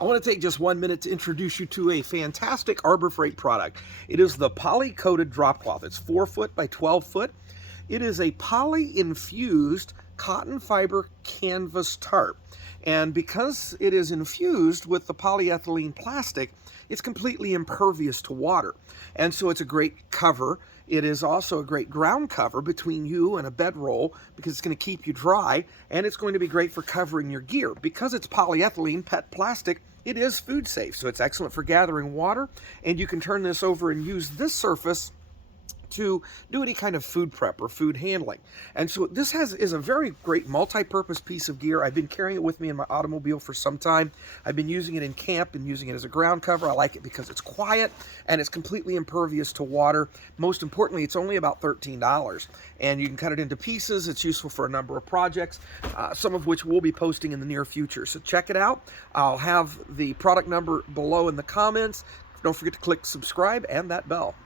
I want to take just 1 minute to introduce you to a fantastic Arbor Freight product. It is the poly-coated drop cloth. It's 4 foot by 12 foot. It is a poly-infused cotton fiber canvas tarp. And because it is infused with the polyethylene plastic, it's completely impervious to water. And so it's a great cover. It is also a great ground cover between you and a bedroll because it's going to keep you dry, and it's going to be great for covering your gear. Because it's polyethylene, PET plastic, it is food safe, so it's excellent for gathering water, and you can turn this over and use this surface to do any kind of food prep or food handling. And so this is a very great multi-purpose piece of gear. I've been carrying it with me in my automobile for some time. I've been using it in camp and using it as a ground cover. I like it because it's quiet and it's completely impervious to water. Most importantly, it's only about $13, and you can cut it into pieces. It's useful for a number of projects, some of which we'll be posting in the near future. So check it out. I'll have the product number below in the comments. Don't forget to click subscribe and that bell.